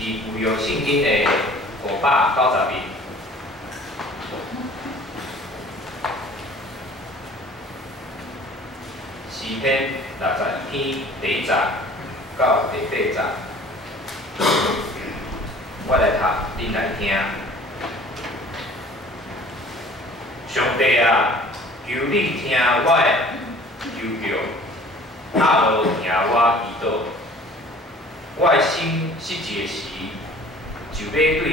以具有圣经的590名。诗篇61篇第1节到第8节，我来读，恁来听。上帝啊，求你听我的求救，阿罗听我祈祷。我的心失一个时，就要对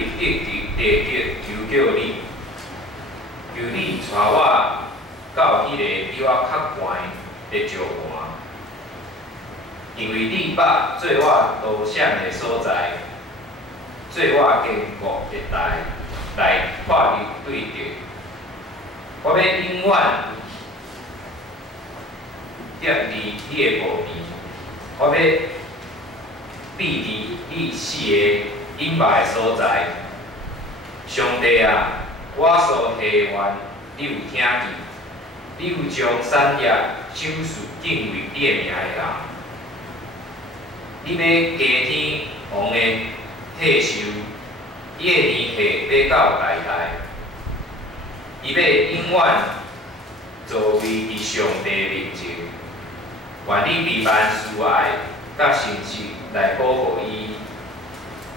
地求救你，求你带我到迄个比我较悬的石盘，因为你捌做我路险的所在，做我坚固的台，来看你对敌。我要永远踮伫你的无边，我要避伫你死的隐密的所在。上帝啊，我所祈愿，你有听见，你有将产业赏赐敬畏你的名的人。你要加天王的退休，伊的年岁要到代代。伊要永远坐位伫上帝面前，愿你弥漫慈爱甲诚实来保护伊。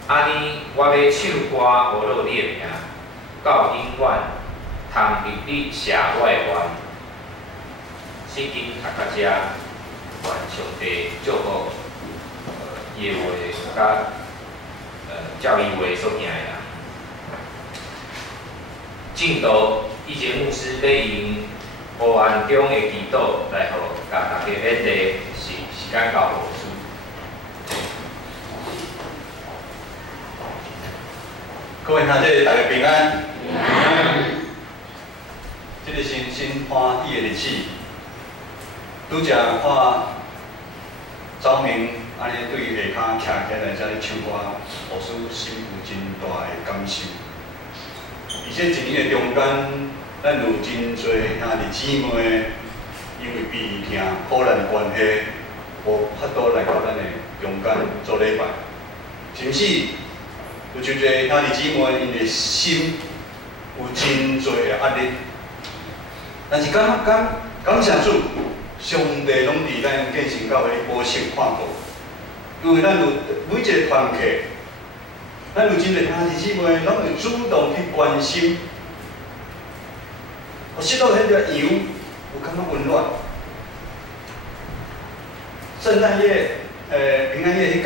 安尼，我要唱歌学落你的名，到永远，通入你社我的愿。圣经读到遮，愿上帝祝福伊的话甲教义话所听的人。进度。以前牧师要用黑暗中的祈祷来互甲大家勉励，时间到无事。各位兄弟，大家平安。平安。这个新欢喜的日子，拄则看昭明安尼对下骹徛起来，遮咧唱歌，无使心有真大的感受。而且一年的中间，咱有真侪兄弟姊妹，因为病痛、苦难的关系，无法度来到咱的中间做礼拜。甚至有真侪兄弟姊妹，因的心有真侪的压力。但是感谢主，上帝拢伫咱建成教会保守看顾，因为咱有每一个团契。咱有真侪兄弟姊妹，拢会主动去关心，我吸到迄个油，有感觉温暖。圣诞夜，平安夜迄天，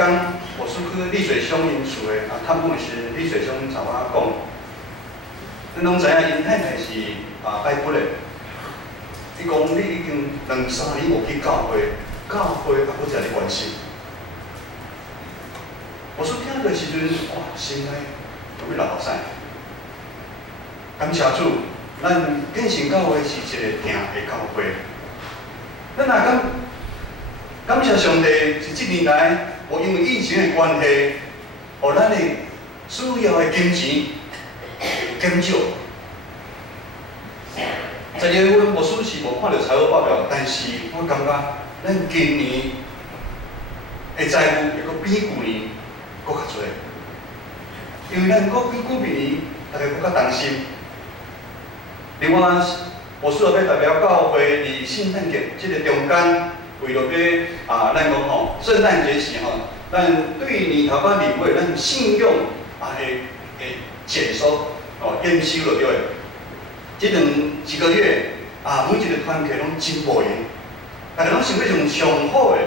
我是去丽水兄因厝的，探访时，丽水兄甲我讲，咱拢知影因太太是拜佛的，伊讲你已经2、3年无去教会，教会也搁一咧关心。我说听的时阵，哇，心内有要流汗。感谢主，咱建成教会是一个行的教会。咱若感谢上帝，是这年来，无因为疫情的关系，互咱的需要的金钱减少。12月份，我虽是无看到财务报表，但是我感觉咱今年的财务会阁比旧年搁较侪，因为咱搁比几年，大家搁较担心。另外，我需要代表教会伫圣诞节这个中间，为了要咱讲吼，圣诞节时吼，咱对年头到年尾，咱信用会减收验收落对。这几个月每一个团体拢真无闲，大家拢想要用上好的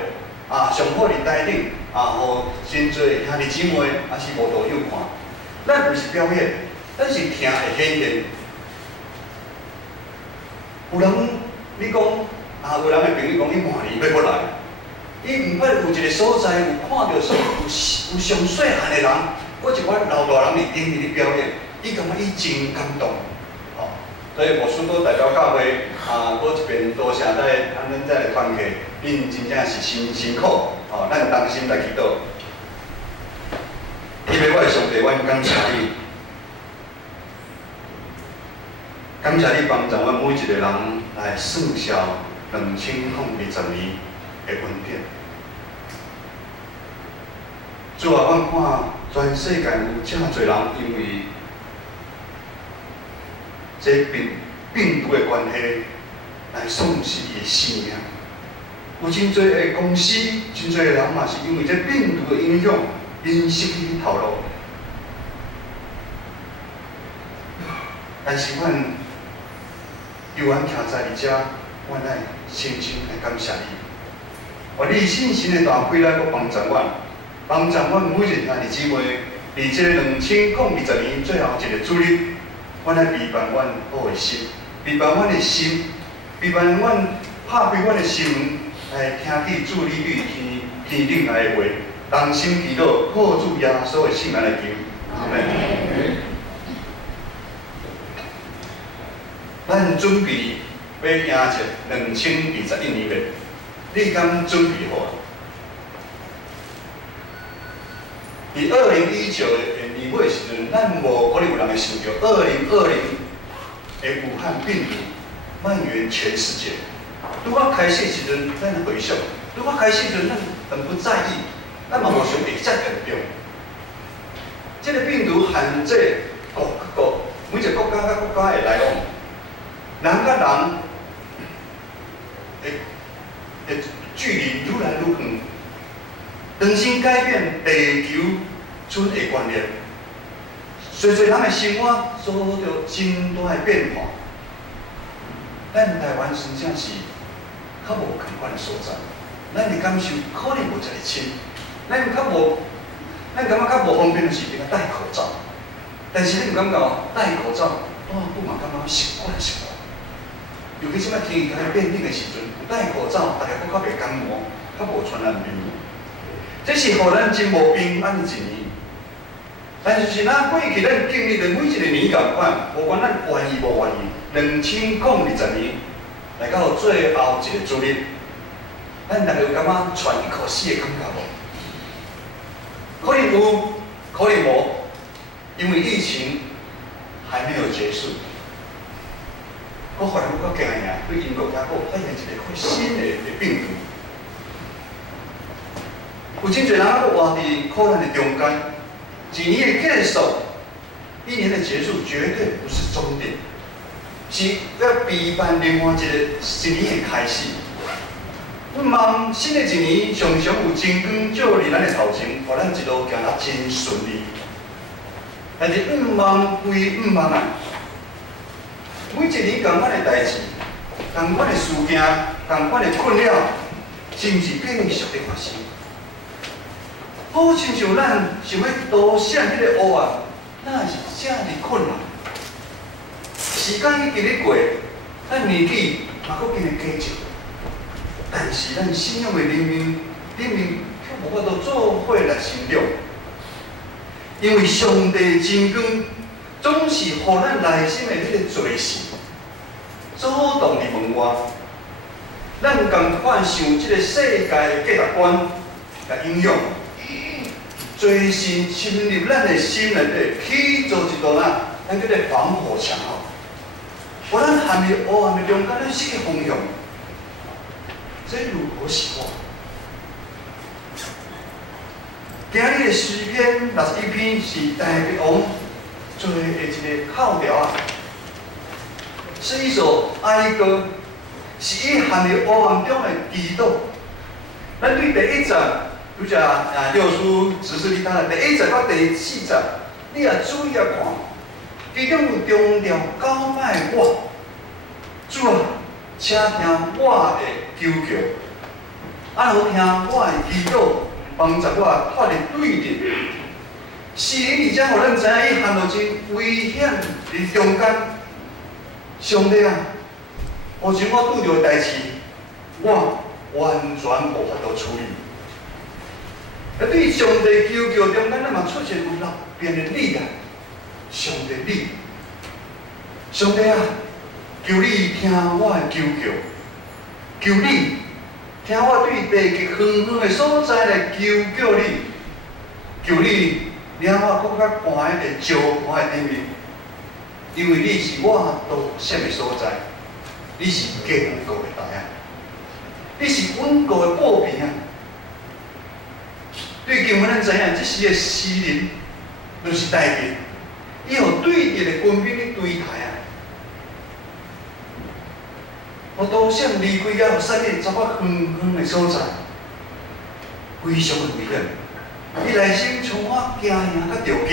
上好的带领互真侪兄弟姊妹也是无道友看。咱毋是表演，咱是听会显现。有人你讲有人的朋友讲，伊明年要过来，伊毋捌有一个所在有看到有上细汉的人，我一寡老大人伫顶面咧表演，伊感觉伊真感动。所以我许多代表教会搁一遍多谢咱这个团契，恁真正是辛苦咱同心来祈祷。因为我的上帝，我感谢你，感谢你帮助阮每一个人来算消2020年的文件。主啊，阮看全世界有遮侪人因为这病毒的关系来丧失伊的性命。有真侪的公司、真侪的人嘛是因为这病毒的影响，因失去头路。但是阮有缘徛在你遮，阮来深深来感谢你。愿你信心的大归来，搁帮助阮，帮助阮每一兄弟姊妹，伫这2020年最后一个主日，阮来陪伴阮好的心，陪伴阮的心，陪伴阮拍开阮的心门，来听起主你对天顶来的话，同心祈祷，靠主耶稣的圣名来求，阿门。咱准备要迎接2021年的，你敢准备好啊？伫2019年尾的时阵，咱无可能有人会想到2020的武汉病毒蔓延全世界。拄我开始的时阵，咱回想，拄我开始的时阵，咱很不在意，咱嘛无想会遮严重。这个病毒限制每一个国家甲国家的来往。人甲人的距离愈来愈远，重新改变地球村的观念，随人的生活遭到真大的变化。咱台湾真正是较无同款的所在，咱的感受可能无遮尔深，咱感觉较无方便的是应该戴口罩，但是你唔感觉戴口罩，我不嘛感觉习惯。尤其即摆天气开始变冷的时阵，有戴口罩，大家搁较袂感冒，较无传染病。这是互咱真无平安的一年。但是咱过去咱经历的每一个年共款，无管咱愿意无愿意，2020年来到最后一个主日，咱大家有感觉喘一口气的感觉无？可能有，可能无，因为疫情还没有结束。我发现我较惊呀，对英国遐个发现一个新的病毒。有真侪人还活伫苦难的中间，一年的结束，一年的结束绝对不是终点，是要陪伴另外一年的开始。阮望新的一年常常有真光照伫咱的头前，互咱一路行得真顺利。但是毋望归毋望啊！每一年同款的代志、同款的事件、同款的困扰，是毋是继续的发生？好亲像咱想要多闪迄个乌啊，哪是遮尔困难？时间已经咧过，咱年纪嘛阁今日加少，但是咱信仰的人民却无法度做伙来成长，因为上帝真光。总是互咱内心的迄个罪事阻挡伫门外，咱共款受即个世界的价值观来影响，罪性侵入咱的心内底，起造一道咱叫做防火墙哦。互咱陷入黑暗的中间，咱失去方向，这如何是好？今日的诗篇61篇是大卫王做的一个口条啊，是一首哀歌，是伊陷入黑暗中的祈祷。咱对第1章，拄则六书指示你看，第1章到第4章，你也注意看，其中有强调9摆我，主啊，请听我的求救，安好听我的祈祷，帮助我脱离对敌。是你而且互咱知影，伊陷入真危险伫中间。上帝啊，有时我拄着代志，我完全无法度处理。对上帝求救中间，咱嘛出现有六遍的你啊，上帝你，上帝啊，求你听我的求救，求你听我对地极远远的所在来求救你，求你。领我搁较悬的石盘的顶面，因为你是我独占的所在，你是坚固的台啊，你是稳固的布边啊。对经文咱知影，这是个诗人，就是大卫，伊互对敌的军兵去对台啊。我都想离开了山里走到远远的所在，非常的危险。伊内心充满惊吓甲着惊，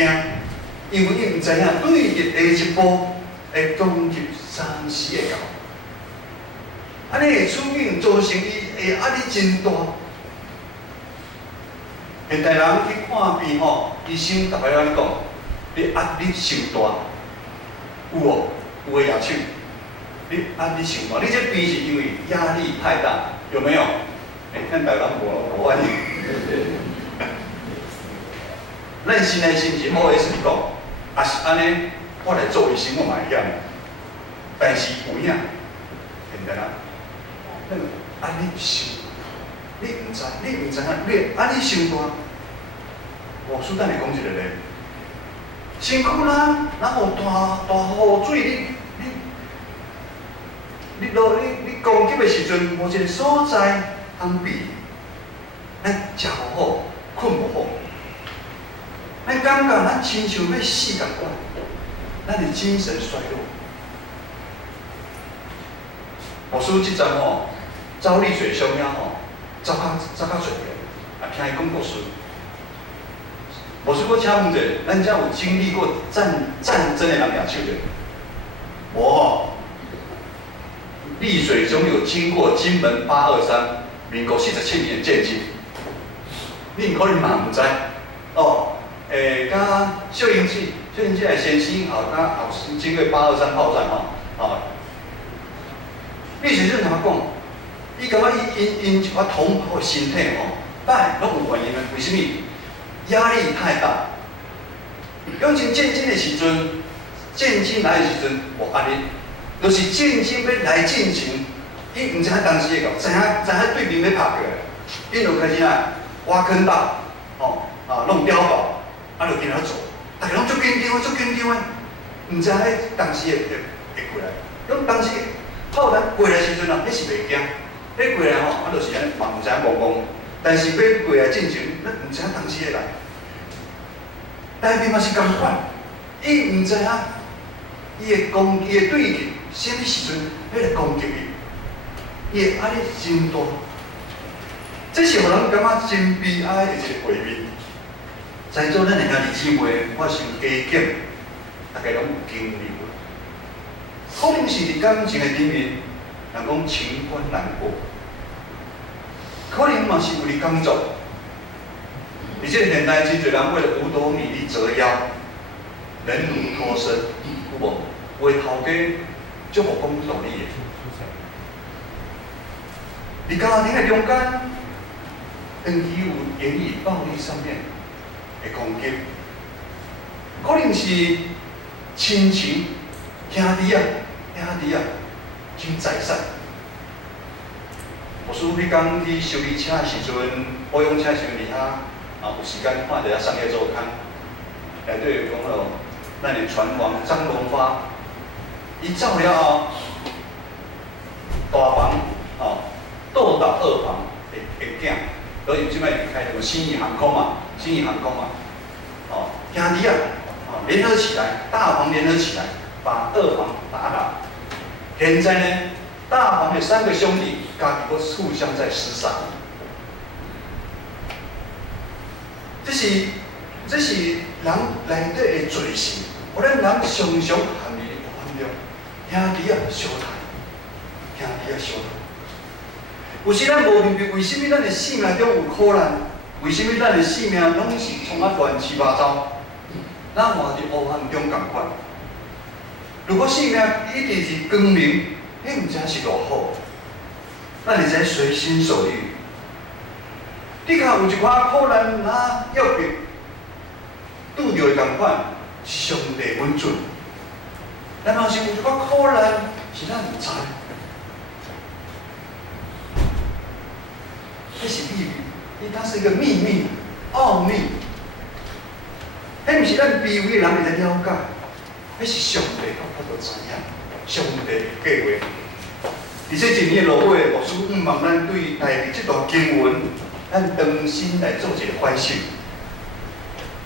因为伊毋知影对敌下一步会攻入山死会到。安尼的处境造成伊的压力真大。现代人去看病吼，医生逐摆安尼讲，你压力伤大，有无？有诶，举手。你压力伤大，你这病是因为压力太大，有没有？咱台湾无反应。咱心内是毋是 OS 讲，也是安尼，我来做医生我嘛会晓，但是有影，现代人，那个压力伤大，你毋知影，你压力伤大，无输等下讲一个咧，身躯啦，然后大雨水，你攻击的时阵，无一个所在通避，咱食无好，困无好，咱感觉咱亲像要死共款，咱的精神衰弱。牧师即阵吼，走丽水乡遐吼，走较侪个，听伊讲故事。牧师，我请问者，咱遮有经历过战争的人举手者？无吼。丽水中有经过金门823民国47年的建军，你可能嘛唔知哦。甲秀英姐的先生后，甲后经过823炮战吼，哦，丽水中怎讲？伊感觉因一寡同胞的身体吼，歹拢有原因的，为什么？压力太大。用前建军的时阵，建军来的时阵无压力。就是战争要来进前，伊毋知影当时会到，知影对面要拍过来，伊就开始挖坑道，弄碉堡，就跟他做，大家拢足紧张的，毋知影当时会过来。咁当时炮弹过来时阵迄是袂惊，迄过来就是安嘛毋知影懵懵，但是要过来进前，咱毋知影当时会来。台面嘛是共款，伊毋知影。伊的对敌，啥物时阵要来攻击伊？伊的压力真大，这是互人感觉真悲哀的一个画面。在座咱的兄弟姊妹发生家境，大家拢有经历过，可能是伫感情的里面，人讲情关难过，可能嘛是为了工作，而且现代真侪人为了五斗米而折腰，忍辱脱身。有无？话头家足无讲道理的。伫家庭的中间，长期有言语暴力上面的攻击，可能是亲情、兄弟争财产。牧师迄天去修理车的时阵，保养车的时阵，伫遐有时间看一下商业周刊，内底有讲咯。咱的船王张荣发，伊走了后，大房倒倒二房的囝，所以即摆开什么新义航空嘛，兄弟联合起来，大房联合起来，把二房打倒。现在呢，大房的3个兄弟，家己都互相在厮杀。这是人内底的罪行。我咱人常常含义犯了，兄弟相杀。有时咱无明白，为什么咱的生命中有苦难？为什么咱的生命拢是充啊乱七八糟？咱活伫黑暗中共款。如果生命一直是光明，迄毋知是偌好。咱会使随心所欲。你看有一寡苦难要逼拄着的共款。上帝稳准，咱若是有一寡苦难，是咱毋知，这是秘密，它是一个秘密、奥秘，迄毋是咱卑微的人会来了解，迄是上帝我都知影，上帝的计划。而且今年落尾，牧师希望咱对大卫这段经文，咱重新来做一个反省。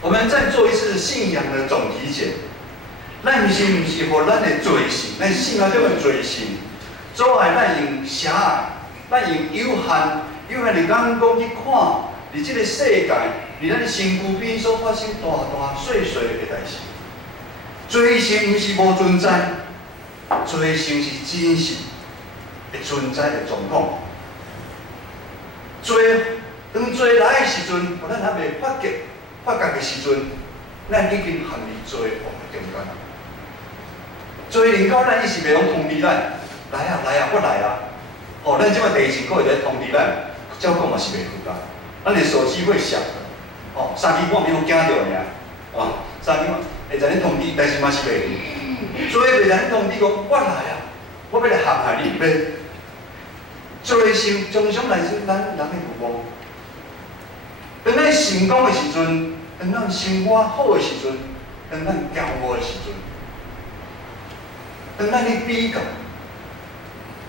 我们再做一次信仰的总体检。咱是毋是互咱的罪性，咱信仰中的罪性，阻碍咱用狭隘，咱用有限的眼光去看，伫这个世界，伫咱的身躯边所发生大大小小的代志。罪性毋是无存在，罪性是真实会存在的状况。罪当罪来的时阵，互咱还未发觉的时阵，咱已经陷入罪恶的中间。罪临到咱，伊是袂用通知咱，来啊来啊，我来啊！哦，咱即摆第二个月在通知咱，照讲嘛是袂负担。咱的手机会响，哦，3更半暝我惊到尔，哦，3更半会知你通知，但是嘛是袂有。罪袂知你通知讲，我来啊，我要来陷害你，袂。罪性常常来自咱人的欲望。当咱成功的时阵，当咱生活好的时阵，当咱骄傲的时阵，当咱咧比较，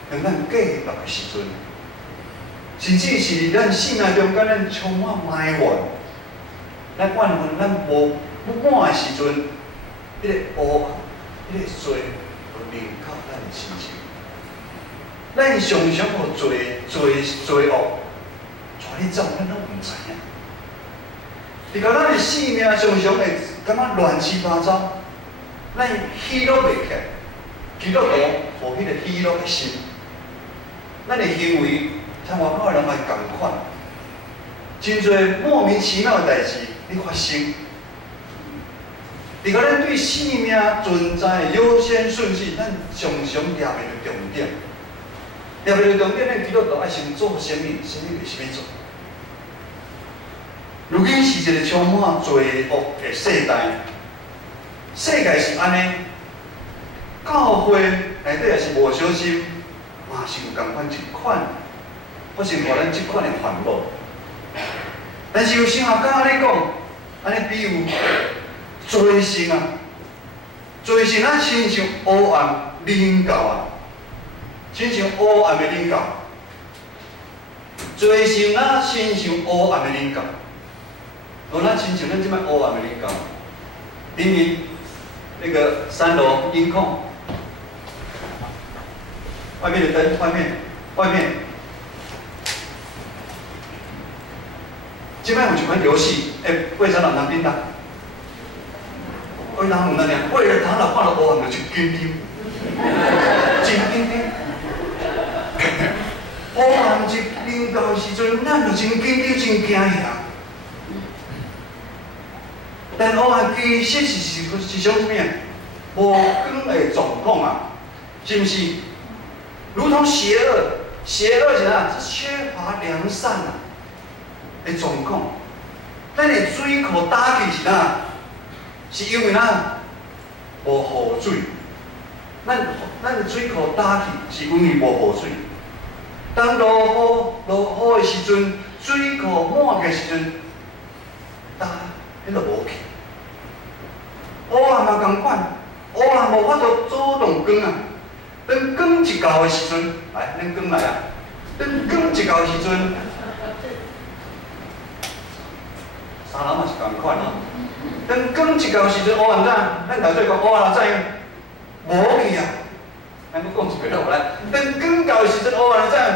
当咱计较的时阵，甚至是咱生命中间咱充满埋怨，咱怨恨咱无不满的时阵，迄个恶、迄个罪，就临到咱的心情。咱常常互罪恶带你走，咱拢毋知影。你讲咱的生命常常会感觉乱七八糟，咱喜乐袂起。基督徒无迄个喜乐的心，咱的行为像外口的人也共款，真侪莫名其妙的代志咧发生。如果咱对生命存在的优先顺序，咱常常抓袂到重点。抓袂到重点，咱基督徒爱先做啥物，啥物就啥物做。如今是一个充满罪恶的世代，世界是安尼。教会内底也是无小心，嘛是有共款一款，发生互咱即款的烦恼。但是有神学家咧讲，安尼比喻罪性啊，罪性啊，亲像黑暗领导啊，亲像黑暗的领导。罪性啊，亲像黑暗的领导。哦，咱亲像咱即摆黑暗的领导，明明那个3楼音控。外面的灯，外面。即摆有一款游戏，为啥人当叮当？为啥唔那样？为了他若看到黑暗就紧张，真紧张。黑暗一临到的时阵，咱就真紧张、真惊吓。但黑暗其实是种什么？无光的状况啊，是毋是？如同邪恶是啥？是缺乏良善啊的状况。咱的水库打起是哪？是因为咱无雨水。咱的水库打起是因为无雨水。当落雨的时阵，水库满起的时阵，打迄就无去。黑暗嘛共款，黑暗无法度阻挡光啊。当光一到的时阵，来，咱光来啊！当光一到的时阵，三人嘛是共款啊。当光一到的时阵，黑暗怎？咱头先讲黑暗怎样？无去啊！咱搁讲一遍落来。当光到的时阵，黑暗怎样？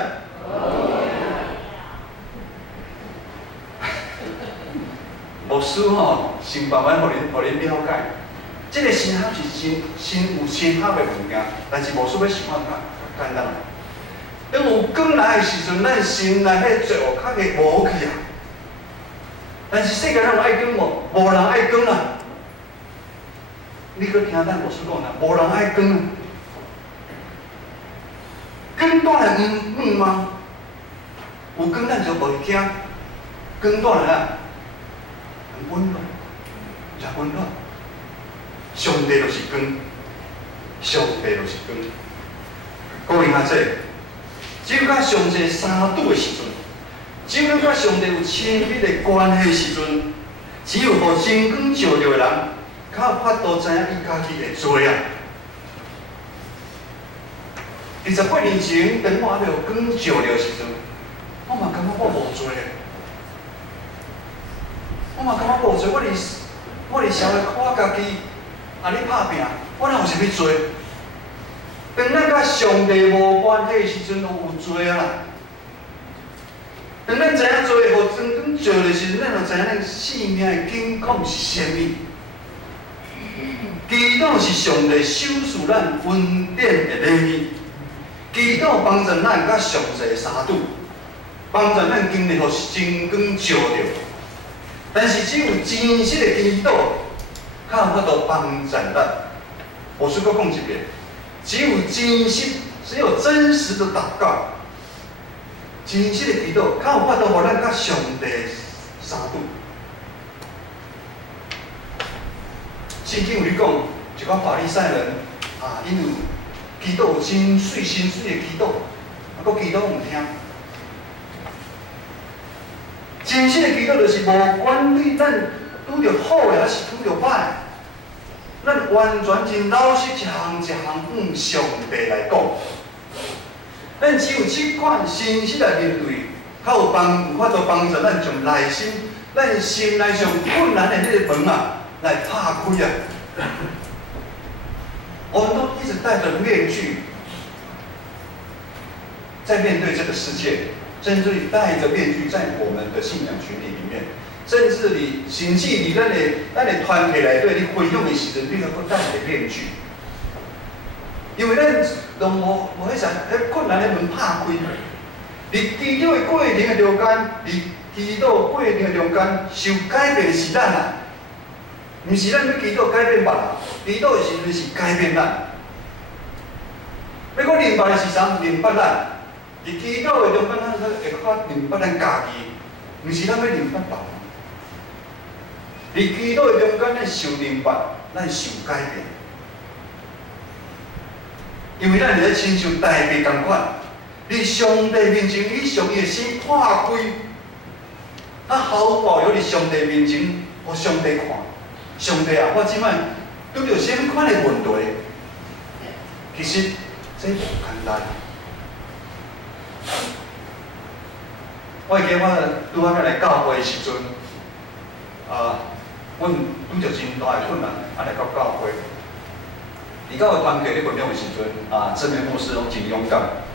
牧师吼，想办法互恁了解。这个神学是真有深刻的物件，但是无需要想法较简单。当有光来的时阵，咱心内迄罪恶较会无去啊。但是世界人有爱光无？无人爱光啊！你搁听咱牧师讲啦，无人爱光啊。光带来吗？有光咱就袂惊，光带来啊，很温暖，真温暖。上帝就是光，上帝就是光。各位阿姐，只有甲上帝相拄的时阵，只有甲上帝有亲密的关系的时阵，只有互真光照着的人，较有法度知影伊家己的罪啊。28年前，当我还未有光照着的时阵，我嘛感觉我无罪，我嘛感觉无做，我伫社会靠我家己安尼拍拼，我哪有啥物做？当咱甲上帝无关系的时阵，就有做啊啦。当咱知影做互真正做的时阵，咱就知影咱性命的境况是啥物。祈祷是上帝守护咱恩典的礼仪，祈祷帮助咱甲上帝相拄，帮助咱经历互真光照着。但是只有真实的祈祷，才有法度帮助咱。我是搁讲一遍，只有真实的祷告，真实的祈祷，才有法度互咱甲上帝相拄。圣经有咧讲，一个法利赛人啊，因为祈祷真水的祈祷，啊，搁祈祷唔听。真实的祈祷就是无管你咱拄着好的还是拄着歹，咱完全真老实一项一项向上帝来讲。咱只有这款真实来面对，才有法度帮助咱从内心、咱心内上困难的迄个门啊，来拍开啊！我们都一直戴着面具，在面对这个世界，甚至于戴着面具在我们的信仰群体里面，甚至你甚至你咱的团体内底，你分享的时阵，你都搁戴着面具，因为咱都无迄啥，迄困难的门拍开。你祈祷的过程的中间，你祈祷过程的中间受改变的是咱啊。毋是咱要祈祷改变别人，祈祷的时阵是改变咱。要讲明白的是啥？明白咱。伫祈祷的中间，咱会较明白咱家己，毋是咱要明白别人。伫祈祷的中间，咱受明白，咱受改变。因为咱伫咧亲像大地共款，伫上帝面前，你上伊的心破开，他毫无保留伫上帝面前，互上帝看。上帝啊，我即摆拄着啥物款的问题？其实这无简单。我会记我拄仔来教会的时阵，阮拄着真大的困难，来到教会。伫教会团契咧分享的时阵，真明牧师拢真勇敢，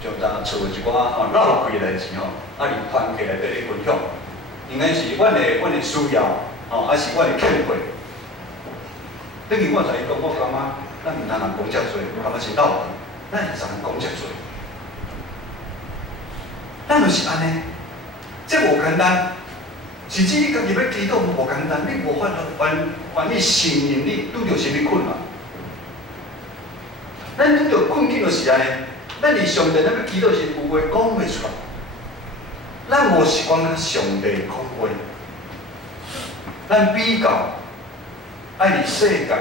就找一寡绕开代志吼，伫团契内底咧分享，应该是阮的需要。还是我的欠缺。等于我才伊讲，我感觉咱毋通人讲遮多，感觉是道理，咱会使人讲遮多。咱就是安尼，这无简单。甚至你家己要祈祷无简单，你无法度愿意承认你拄着啥物困难。咱拄着困境就是安尼，咱伫上帝那要祈祷时有话讲袂出来，咱无习惯甲上帝讲话。咱比较爱伫世界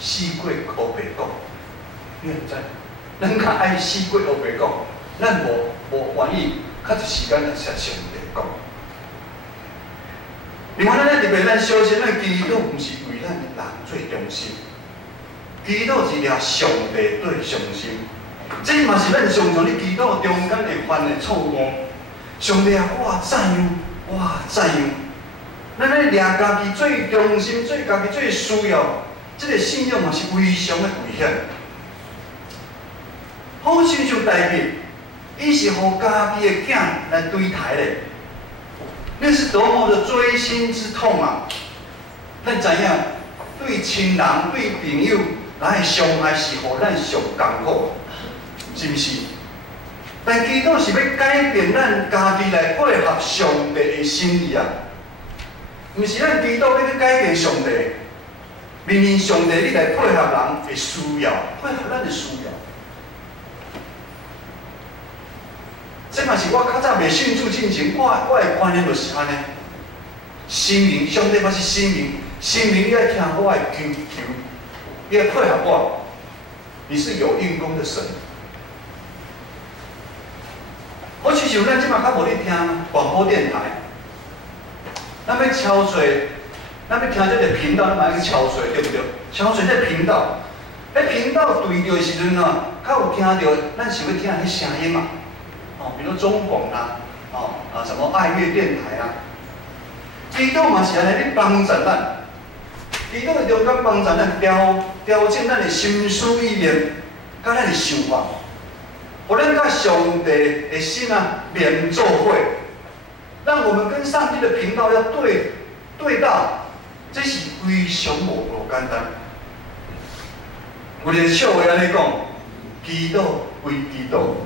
四过乌白讲，你毋知？咱较爱四过乌白讲，咱无愿意较一时间来写上帝讲。另外，咱特别咱小心，咱祈祷毋是为咱人最中心，祈祷是掠上帝对上心。这嘛是咱常常伫祈祷中间会犯的错误。上帝啊，我知影，我知影。咱咧掠家己最中心、家己最需要，这个信仰嘛是非常的危险。好亲像大卫，伊是互家己的囝来对待咧，那是多么的锥心之痛啊！咱知影，对亲人、对朋友，咱的伤害是互咱上艰苦，是毋是？但祈祷是要改变咱家己来配合上帝的心意啊！毋是咱祈祷要去改变上帝，明明上帝你来配合人的需要，配合咱的需要。这嘛是我较早未信主之前，我的观念就是安尼。神明，上帝嘛是神明，神明你要听我的求，你要配合我，你是有用功的神。好像像咱即马较无咧听广播电台。咱要敲碎，咱要听这个频道，咱嘛要去敲碎，对不对？敲碎这频道，频道对着的时阵啊，较有听到咱想要听的迄声音嘛。比如中广啦，什么爱乐电台啊，基督嘛是安尼咧帮助咱，基督的中间帮助咱调整咱的心思意念，甲咱的想法，互咱甲上帝的心啊连做伙，让我们跟上帝的频道要对到，这是非常无简单。有一个笑话安尼讲，基督归基督。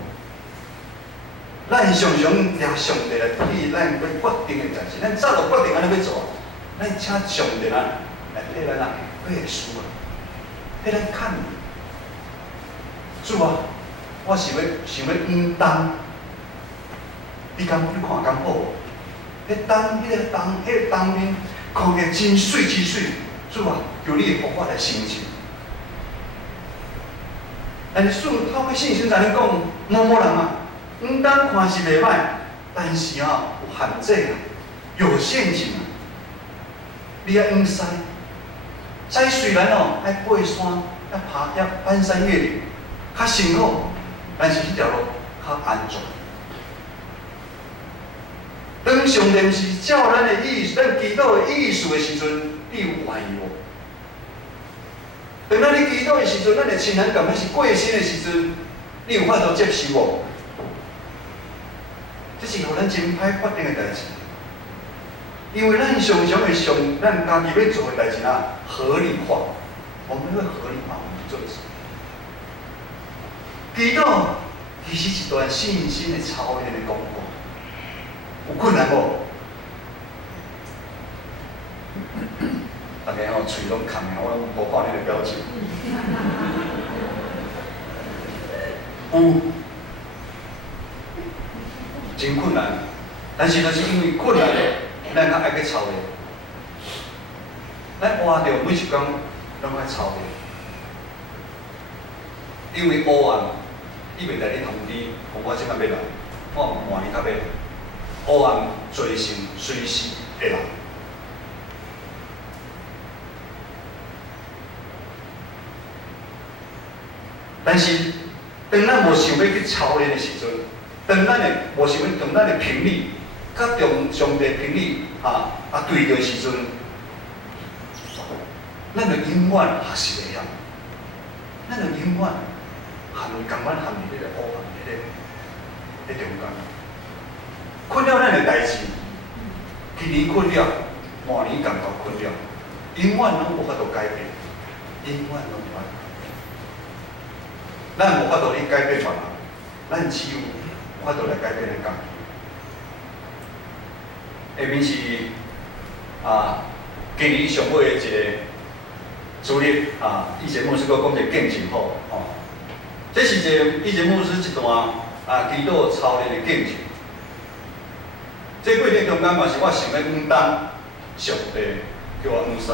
咱常常抓上帝来替咱要决定的代志，咱早就决定安尼要做，咱请上帝来替咱啊，去会输啊，替咱看。主啊，我想要应当，你看敢好无？迄个当面看起真水真水，主啊，求你互我来成就。但是主透过圣经在咧讲，某人啊。应当看是袂歹，但是啊有限制啊，有陷阱啊。你要用西，西虽然哦爱爬山，要翻山越岭，较辛苦，但是迄条路较安全。当上帝毋是照咱的意思，咱祈祷的意思的时阵，你有怀疑无？当咱咧祈祷的时阵，咱的亲人感觉是过身的时阵，你有法度接受无？这是互咱真歹决定的代志，因为咱常常会将咱家己要做的代志啊合理化，我们会合理化我们做的事。祈祷其实是一段信心的操练的功课，有困难无？大家吼嘴拢空的，我拢无看你的表情。有。真困难，但是就是因为困难，咱较爱去操练。咱活着每一天拢爱操练，因为黑暗，伊袂来你通知，我即摆要来，我换你较要来。黑暗罪性随时会来。但是，当咱无想要去操练的时阵，当咱的无想要当咱的频率，甲上帝频率对着时阵，咱就永远学习袂晓，咱就永远共款陷入迄个黑暗迄中间，困了咱的代志，今年困了，明年感觉困了，永远拢无法度改变，永远拢无法度。咱无法度去改变别人，咱只有法度来改变咱家己。下面是今年上尾的一个主日以前牧师佫讲一个见证好这是以前牧师一段祈祷操练的见证。这过程中间嘛是我想要应当上帝叫我唔使，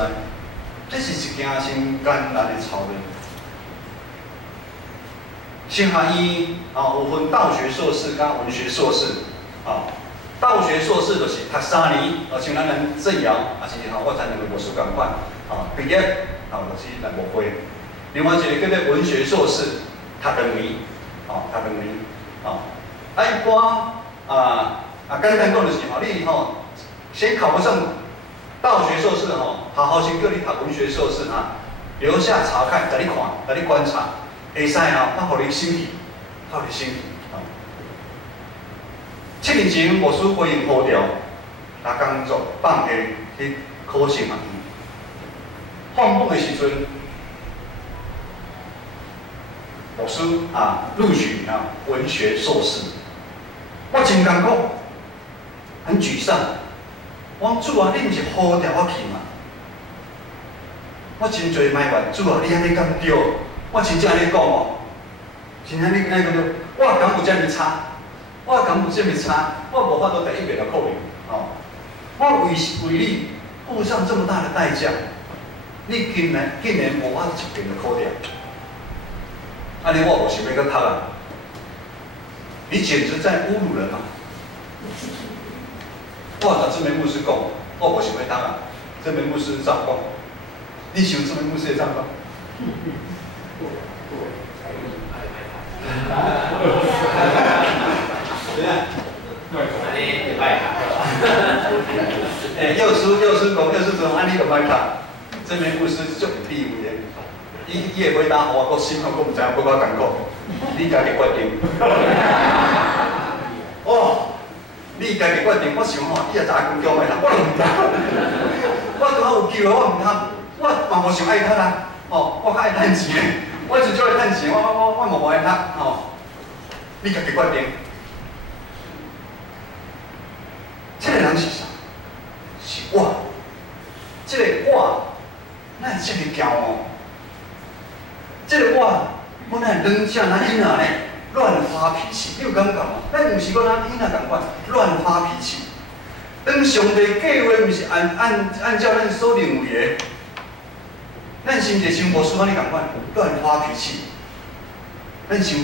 这是一件真艰难的操练。新学院有分道学硕士加文学硕士道学硕士就是读3年像咱人正尧也是我才两个牧师共款毕业就是来无会。另外一个叫做文学硕士，读2年读2年一般简单讲就是你先考不上道学硕士好好先叫你读文学硕士留下查看，带你看，带你观察。会使我互你审议，互你审议7年前，牧师回应呼召，工作放假去考试嘛。放榜的时阵，牧师录取文学硕士，我真艰苦，很沮丧。我讲主啊，你毋是呼召我去嘛？我真侪埋怨主啊，你安尼敢对？我真正安尼讲真正你安尼讲，我敢有遮尔差？我敢有遮尔差？我无法度第一遍就考虑我为你付上这么大的代价，你竟然无法一遍就考掉，安尼我无想要搁读你简直在侮辱人我甲这名牧师讲，我无想要读这名牧师怎讲？你想这名牧师会怎讲？幼师讲，安尼就歹读，这篇故事足有智慧的。伊会回答我，我心口我唔知，我讲艰苦，你家己决定。哦，你家己决定，我想吼，你也查工强的啦，我唔读，我拄好有机会，我唔读，我嘛无想爱读啊。哦，我较爱趁钱的，我是少爱趁钱，我无爱读哦。你家己决定。这个人是啥？是我。这个我，哪会这么骄傲？这个我，我哪会软正哪囡仔呢？乱发脾气，你有感觉吗？咱毋是讲咱囡仔同款，乱发脾气。当上帝计划毋是按照咱所认为的，咱是毋是像无输安尼同款，乱发脾气？咱伤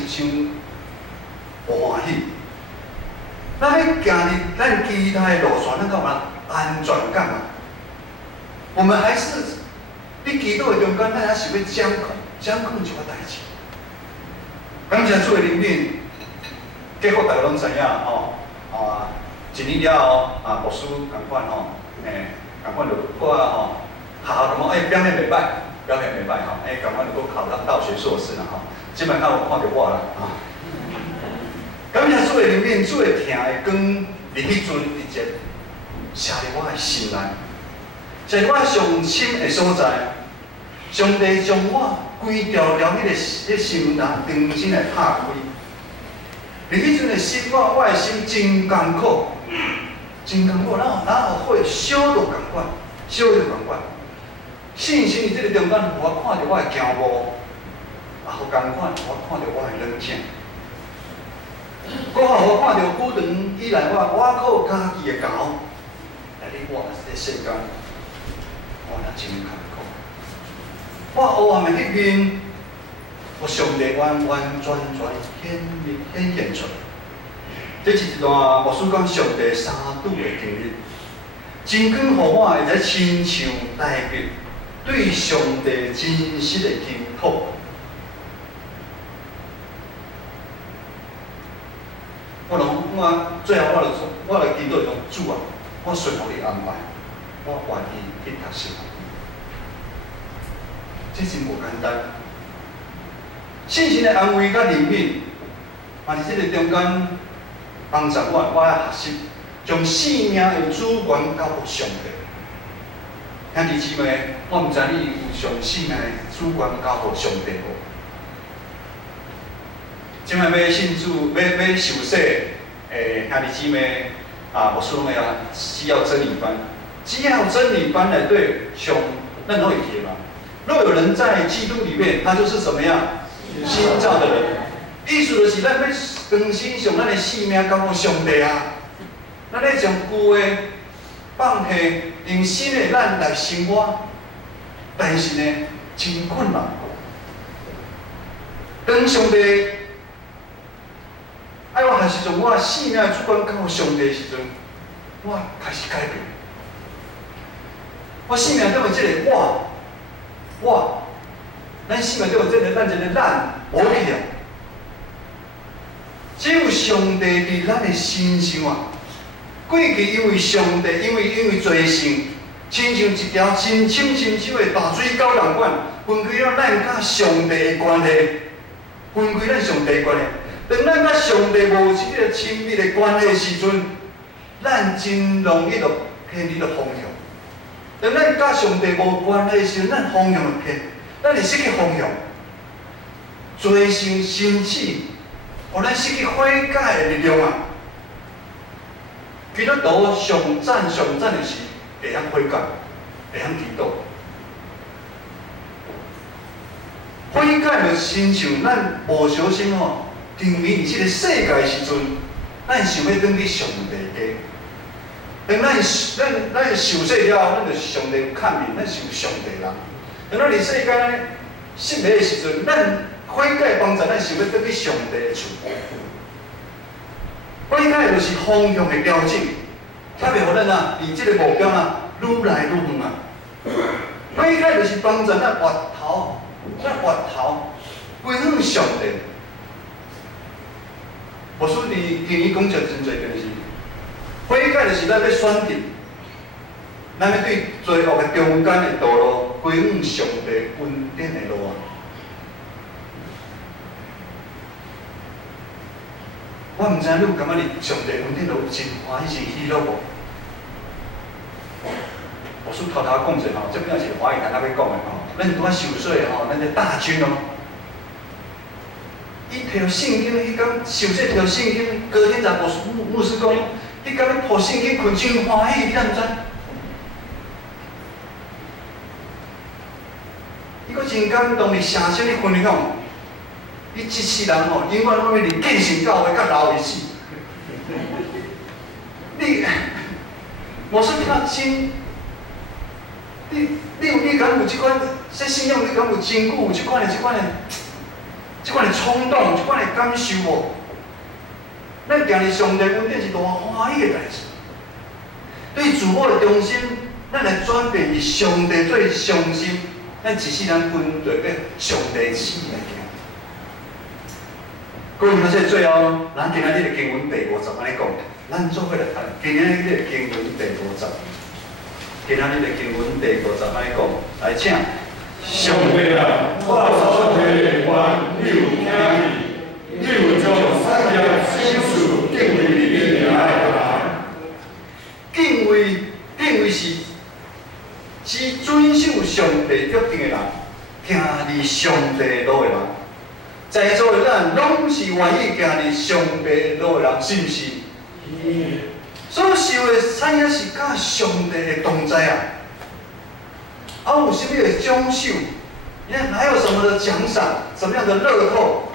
无欢喜。咱要行入咱期待的路线，咱干嘛？安全感啊！我们还是你祈祷的中间，咱还是要掌控一个代志。感谢主的怜悯，结果大家拢知影吼，一年了后牧师同款吼，同款就我吼，学校讲表现袂歹，吼，同款就搁考到学硕士啦吼，即摆较有看到我啦感谢主的怜悯，主的疼的光，伫迄阵直接射入我的心内，在我上深的所在，上帝将我规条条迄个心内重新来拍开。伫迄阵的心，我的心真艰苦，然后会小都共款，信心伫这个中间，我看到我的骄傲，也互共款，我看到我的软弱。我看到久长以来我靠家己的教，来你活这世间，我也真艰苦。我黑暗的迄面，我上帝完全显现出来。这是一段牧师讲上帝三拄的经历，真光互我会使亲像代表对上帝真实的敬托。我最后我来祈祷讲主啊，我顺服你安排，我愿意去读书。这真无简单。信心的安慰甲怜悯，嘛伫这个中间帮助我学习将性命的主权交予上帝。兄弟姊妹，我毋知你有将性命的主权交予上帝无？即摆要信主，要受洗。兄弟姊妹牧师拢会需要真理班，只要真理班来对上咱都会提嘛。若有人在基督里面，他就是什么样？新造的人。意思就是咱要更新上咱的性命交予上帝啊！咱要将旧的放下，用新的咱来生活。但是呢，真困难。当上帝爱我，还是从我性命主权交予上帝的时阵，我开始改变。我性命中的这个我，咱性命中的这个咱无去啊。只有上帝伫咱的身上啊。过去因为上帝，因为罪性，亲像一条真深深手的大水沟同款，分开了咱甲上帝的关系，分开咱上帝的关系。当咱甲上帝无一个亲密的关系的时阵，咱真容易就偏离了方向。当咱甲上帝无关系的时阵，咱方向就偏，咱会失去方向。罪性兴起，互咱失去悔改的力量啊！基督徒上赞的是会晓悔改，会晓祈祷。悔改就亲像咱无小心沉迷伫这个世界的时阵，咱想要转去上帝家。当咱受洗了后，咱就上帝看面，咱是上帝人。当咱伫世间失迷的时阵，咱悔改帮助咱想要转去上帝的厝。悔改就是方向的调整，才袂互咱离这个目标愈来愈远啊。悔改就是帮助咱回头归向上帝。牧师伫今年讲着真侪件事，悔改就是咱要选定，咱要对罪恶的中间的道路归往上帝恩典的路啊！我毋知影你有感觉你上帝恩典路真欢喜、真喜乐无？我说头讲者吼，这边也是华语单要讲的吼。咱拄仔受洗吼，咱的大军哦，伊摕圣经，迄天受洗摕圣经，隔天才牧师讲，迄天咧抱圣经困真欢喜，你敢毋知？伊阁真感动，伊声声咧分享，伊一世人吼，永远拢要伫建成教会，甲老为止。你，我说你看真。你敢有即款说信仰？你敢有真久有即款的冲动，即款的感受无？咱今日上帝恩典是多欢喜的代志。对自我的中心，咱来转变以上帝做中心，咱一世人分做要上帝旨来行。各位同学，最后，咱今仔日的经文第50安尼讲，咱做伙来看今仔日的经文第50。今仔日的经文第50安尼讲，来请。上帝啊，我所提愿你有听见，你有将三业心事敬畏你的名来。敬畏是只遵守上帝约定的人，行伫上帝路的人。在座的咱拢是愿意行伫上帝路的人，是毋是？所受的产业是甲上帝的同在啊！有什么的奖赏？你看还有什么的奖赏？什么样的乐透？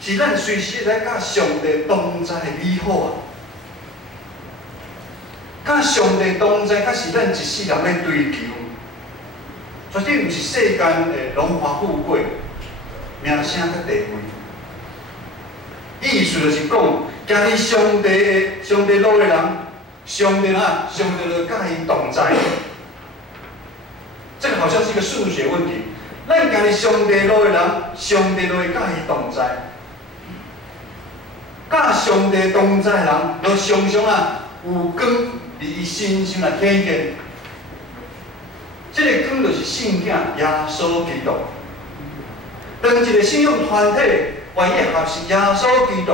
是咱随时在甲上帝同在的美好啊！甲上帝同在，才是咱一世人要追求。绝对毋是世间的荣华富贵、名声甲地位。意思就是讲，行伫上帝路的人。上帝就甲伊同在，这个好像是一个数学问题。咱行伫上帝路的人，上帝就会甲伊同在。甲上帝同在的人，就常常有光伫伊身上来体现。这个光就是圣经耶稣基督。当一个信仰团体愿意合是耶稣基督，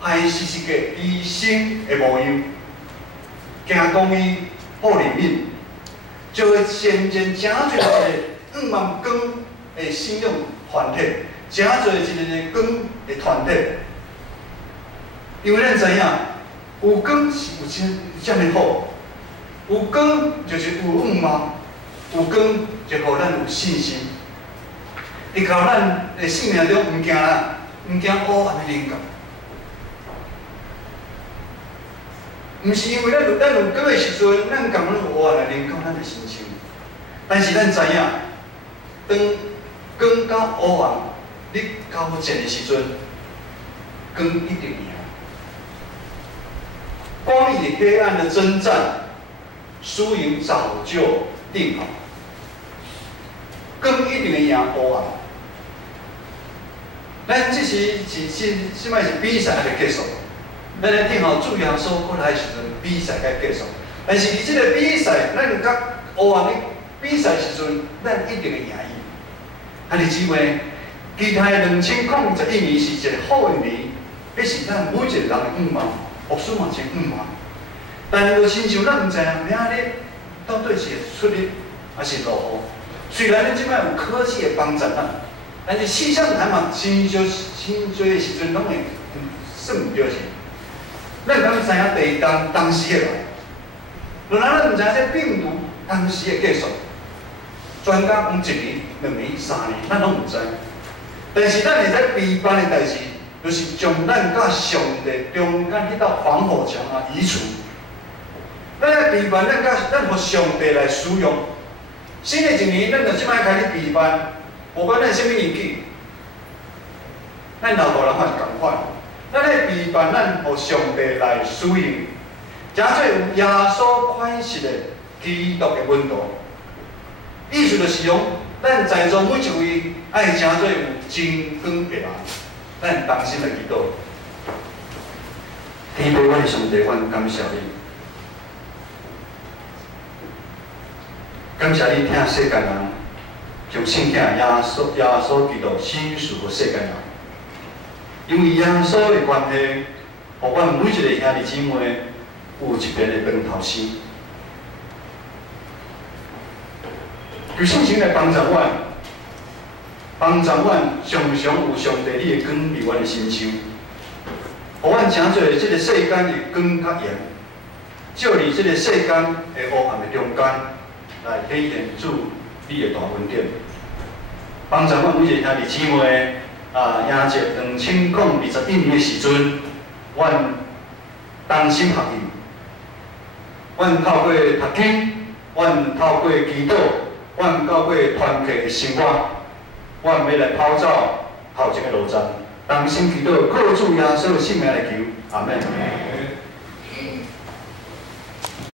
还是一个医生的模样。行公义、好灵敏，就会渐渐真侪个5万光的信仰团体，真侪一个光的团体。因为咱知影，有光是有遮尔好，有光就是有5万，有光就互咱有信心，会靠咱的生命中毋惊啦，毋惊黑暗的灵感。毋是因为咱有光的时阵，咱共咱有黑暗来影响咱的心情。但是咱知影，当光甲黑暗你交战的时阵，光一定赢。光与黑暗的征战，输赢早就定好。光一定会赢黑暗。咱即即摆是比赛还没结束。咱咧定好主耶稣过来的时阵，比赛该结束。但是伫即个比赛，咱甲黑暗咧比赛时阵，咱一定会赢伊。安尼姊妹，期待2021年是一个好的年，迄是咱每一个人的愿望，牧师嘛是愿望。但是就亲像咱毋知影明仔日到底是会出日还是落雨。虽然咱即摆有科技的帮助咱，但是气象台嘛，真少的时阵拢会算毋对是。咱敢知影第一当时会来，若咱毋知影这病毒当时会结束，专家讲1年、2年、3年，咱拢毋知。但是咱会使备办的代志，就是将咱甲上帝中间迄道防火墙移除。咱来备办，咱互上帝来使用。新的一年，咱就即摆开始备办，无管咱什么年纪，咱老大人嘛是共款。咱咧备办，咱互上帝来使用，诚做有耶稣款式的基督的温度。意思就是讲，咱在座每一位爱诚做有真光的人，咱同心来祈祷。天父，我的上帝，我感谢你。感谢你听世间人，将圣囝耶稣基督显示给世间人。因为耶稣的关系，互阮每一个兄弟姊妹有一边的长头丝。求圣神来帮助阮，常常有上帝你的光伫阮的心上，互阮诚做即个世间的光较盐，照伫即个世间的黑暗的中间，来体现主你的大恩典。帮助阮每一个兄弟姊妹迎接2021年的时阵，阮同心合意，阮透过读经，阮透过祈祷，阮透过团契的生活，阮要来跑走后一个路站，同心祈祷，靠主耶稣的圣名来求，阿门。